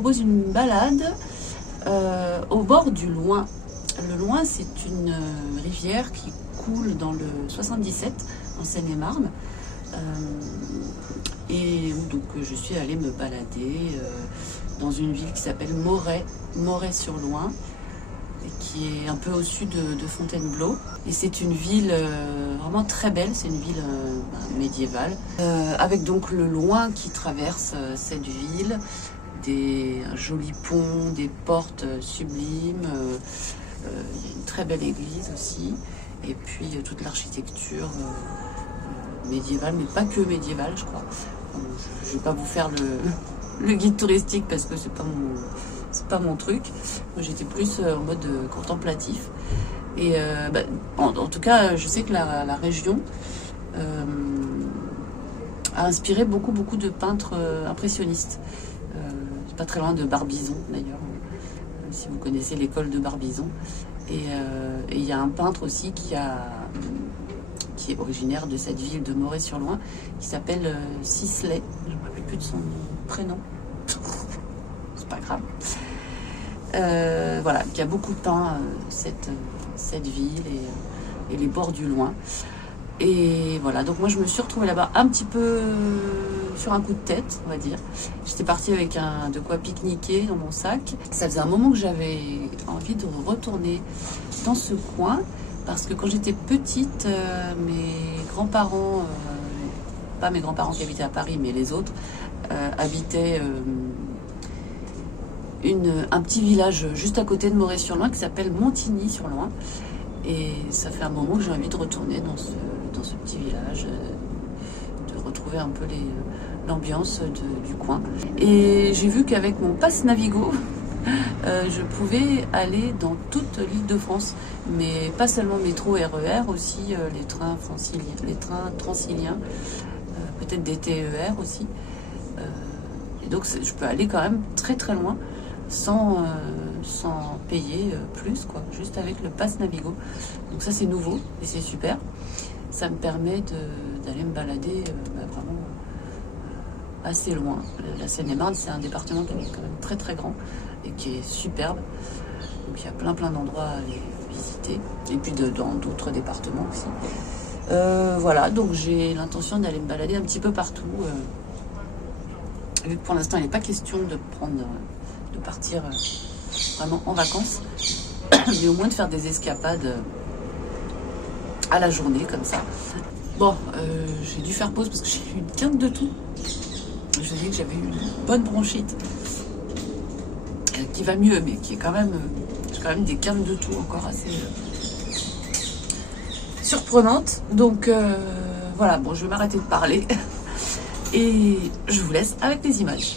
propose une balade au bord du Loing. Le Loing, c'est une rivière qui coule dans le 77, en Seine-et-Marne. Et donc je suis allée me balader dans une ville qui s'appelle Moret-sur-Loing, qui est un peu au sud de Fontainebleau. Et c'est une ville vraiment très belle, c'est une ville médiévale, avec donc le Loing qui traverse cette ville, des jolis ponts, des portes sublimes, il y a une très belle église aussi, et puis toute l'architecture médiévale, mais pas que médiévale je crois. Je ne vais pas vous faire le guide touristique parce que c'est pas mon truc. Moi j'étais plus en mode contemplatif. Et en tout cas, je sais que la région a inspiré beaucoup de peintres impressionnistes. C'est pas très loin de Barbizon d'ailleurs, si vous connaissez l'école de Barbizon. Et il y a un peintre aussi qui est originaire de cette ville de Moret-sur-Loing, qui s'appelle Sisley. Je ne me rappelle plus de son prénom. C'est pas grave. Voilà, qui a beaucoup peint cette ville et les bords du Loing. Et voilà, donc moi je me suis retrouvée là-bas un petit peu sur un coup de tête, on va dire. J'étais partie avec de quoi pique-niquer dans mon sac. Ça faisait un moment que j'avais envie de retourner dans ce coin, parce que quand j'étais petite, mes grands-parents, pas mes grands-parents qui habitaient à Paris, mais les autres, habitaient un petit village juste à côté de Moret-sur-Loing qui s'appelle Montigny-sur-Loing. Et ça fait un moment que j'ai envie de retourner dans ce petit village, de retrouver un peu l'ambiance du coin. Et j'ai vu qu'avec mon pass Navigo, je pouvais aller dans toute l'Île-de-France, mais pas seulement métro, RER, aussi les trains transiliens, peut-être des TER aussi. Et donc je peux aller quand même très très loin sans payer plus, quoi, juste avec le pass Navigo. Donc ça c'est nouveau et c'est super. Ça me permet d'aller me balader vraiment assez loin. La Seine-et-Marne, c'est un département qui est quand même très très grand et qui est superbe. Donc il y a plein d'endroits à aller visiter. Et puis dans d'autres départements aussi. Voilà, donc j'ai l'intention d'aller me balader un petit peu partout. Vu que pour l'instant il n'est pas question de partir vraiment en vacances, mais au moins de faire des escapades à la journée comme ça. Bon, j'ai dû faire pause parce que j'ai eu une quinte de toux. Je dis que j'avais eu une bonne bronchite qui va mieux, mais qui est quand même, j'ai quand même des quintes de toux encore assez surprenantes. Donc voilà, bon, je vais m'arrêter de parler et je vous laisse avec les images.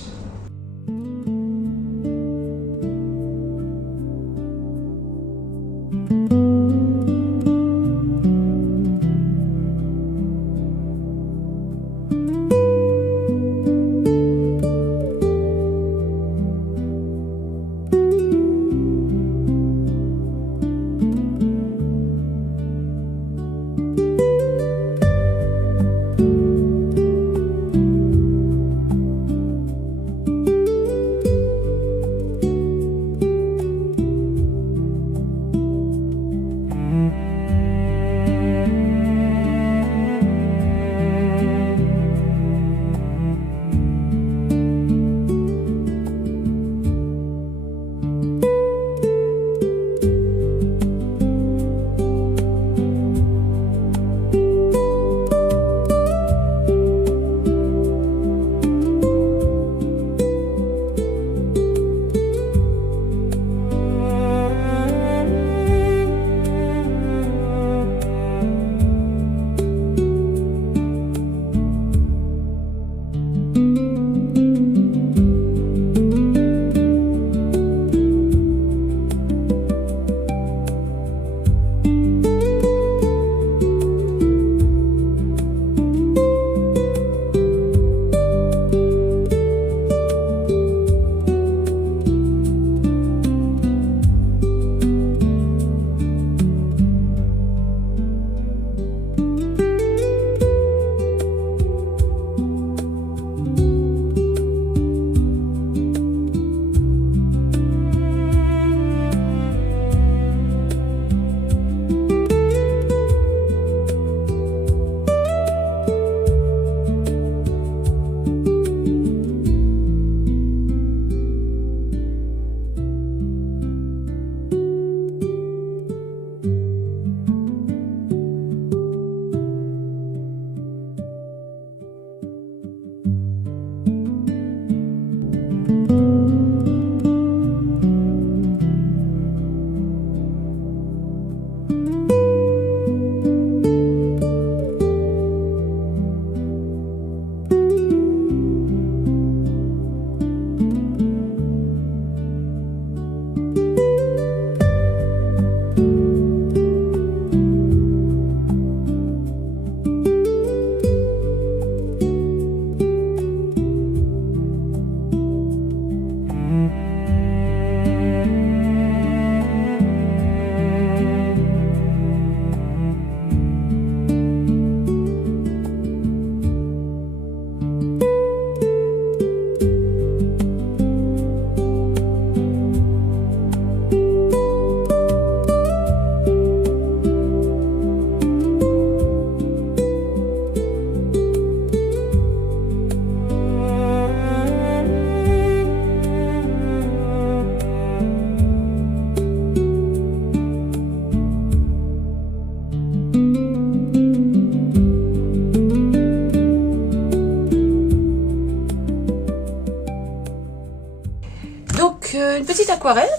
aquarelle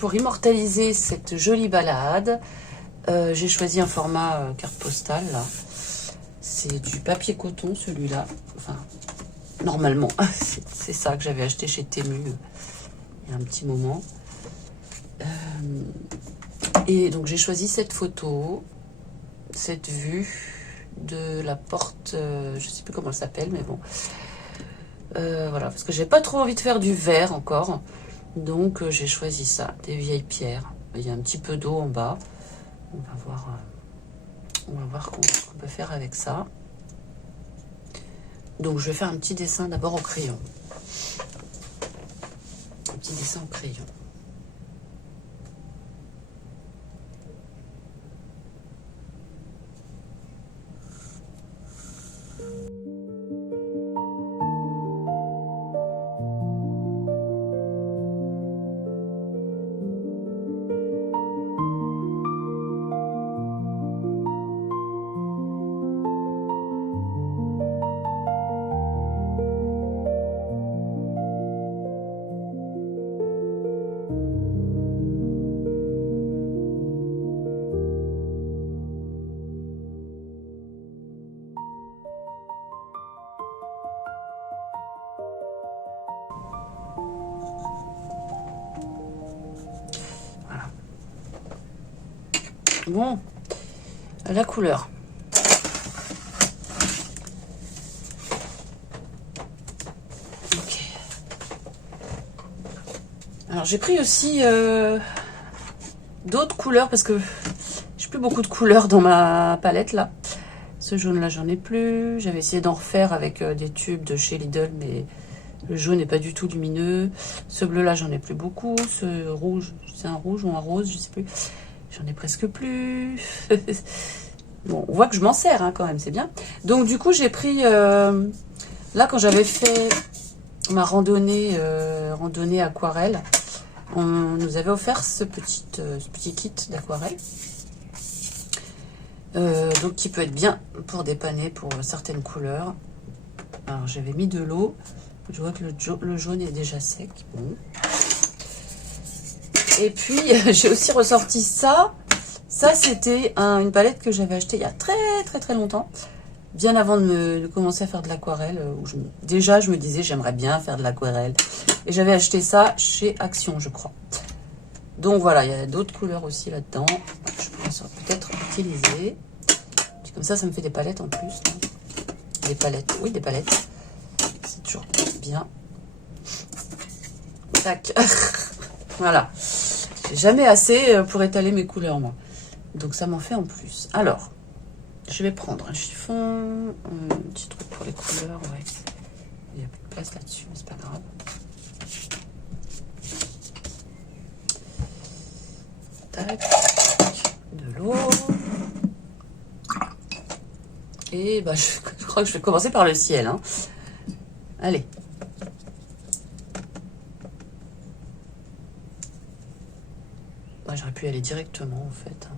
pour immortaliser cette jolie balade. J'ai choisi un format carte postale là. C'est du papier coton celui-là. Enfin, normalement, c'est ça que j'avais acheté chez Temu il y a un petit moment. Et donc j'ai choisi cette photo, cette vue de la porte, je sais plus comment elle s'appelle, mais bon. Voilà, parce que j'ai pas trop envie de faire du verre encore. Donc j'ai choisi ça, des vieilles pierres. Il y a un petit peu d'eau en bas. On va voir ce qu'on peut faire avec ça. Donc je vais faire un petit dessin d'abord au crayon. Un petit dessin au crayon. Voilà. Bon, la couleur. Ok. Alors j'ai pris aussi d'autres couleurs parce que j'ai plus beaucoup de couleurs dans ma palette là. Ce jaune là j'en ai plus. J'avais essayé d'en refaire avec des tubes de chez Lidl, mais le jaune n'est pas du tout lumineux. Ce bleu là j'en ai plus beaucoup. Ce rouge, c'est un rouge ou un rose, je sais plus. J'en ai presque plus. Bon, on voit que je m'en sers hein, quand même, c'est bien. Donc du coup j'ai pris là quand j'avais fait ma randonnée aquarelle, on nous avait offert ce petit kit d'aquarelle. Donc qui peut être bien pour dépanner pour certaines couleurs. Alors j'avais mis de l'eau. Je vois que le jaune est déjà sec. Bon. Et puis j'ai aussi ressorti ça. Ça c'était une palette que j'avais achetée il y a très longtemps. Bien avant de commencer à faire de l'aquarelle. Déjà je me disais j'aimerais bien faire de l'aquarelle. Et j'avais acheté ça chez Action je crois. Donc voilà, il y a d'autres couleurs aussi là-dedans. Je pourrais peut-être utiliser. Comme ça me fait des palettes en plus. Des palettes, oui, des palettes. C'est toujours bien. Tac. Voilà. J'ai jamais assez pour étaler mes couleurs, moi. Donc ça m'en fait en plus. Alors, je vais prendre un chiffon. Un petit truc pour les couleurs, ouais. Il n'y a plus de place là-dessus, mais c'est pas grave. Tac. De l'eau. Et bah, je crois que je vais commencer par le ciel. Hein. Allez. Bah, j'aurais pu y aller directement en fait.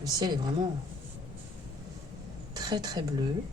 Le ciel est vraiment très bleu.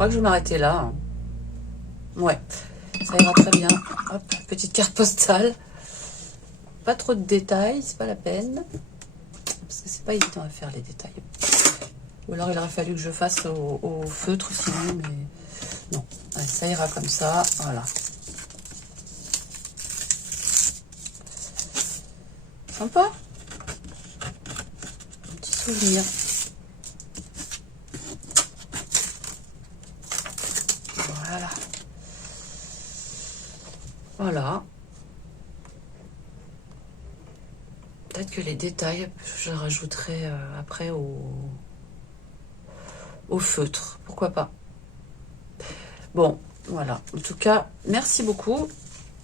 crois que je vais m'arrêter là. Hein. Ouais, ça ira très bien. Hop, petite carte postale. Pas trop de détails, c'est pas la peine. Parce que c'est pas évident à faire les détails. Ou alors il aurait fallu que je fasse au feutre sinon, mais non. Allez, ça ira comme ça, voilà. Sympa. Un petit souvenir. Voilà. Voilà. Peut-être que les détails, je rajouterai après au feutre. Pourquoi pas. Bon, voilà. En tout cas, merci beaucoup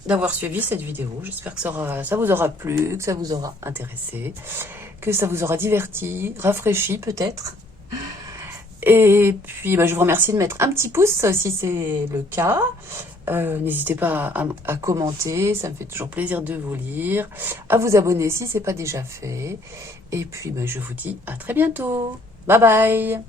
d'avoir suivi cette vidéo. J'espère que ça vous aura plu, que ça vous aura intéressé, que ça vous aura diverti, rafraîchi peut-être. Et puis, je vous remercie de mettre un petit pouce si c'est le cas. N'hésitez pas à commenter, ça me fait toujours plaisir de vous lire. À vous abonner si ce n'est pas déjà fait. Et puis, je vous dis à très bientôt. Bye bye.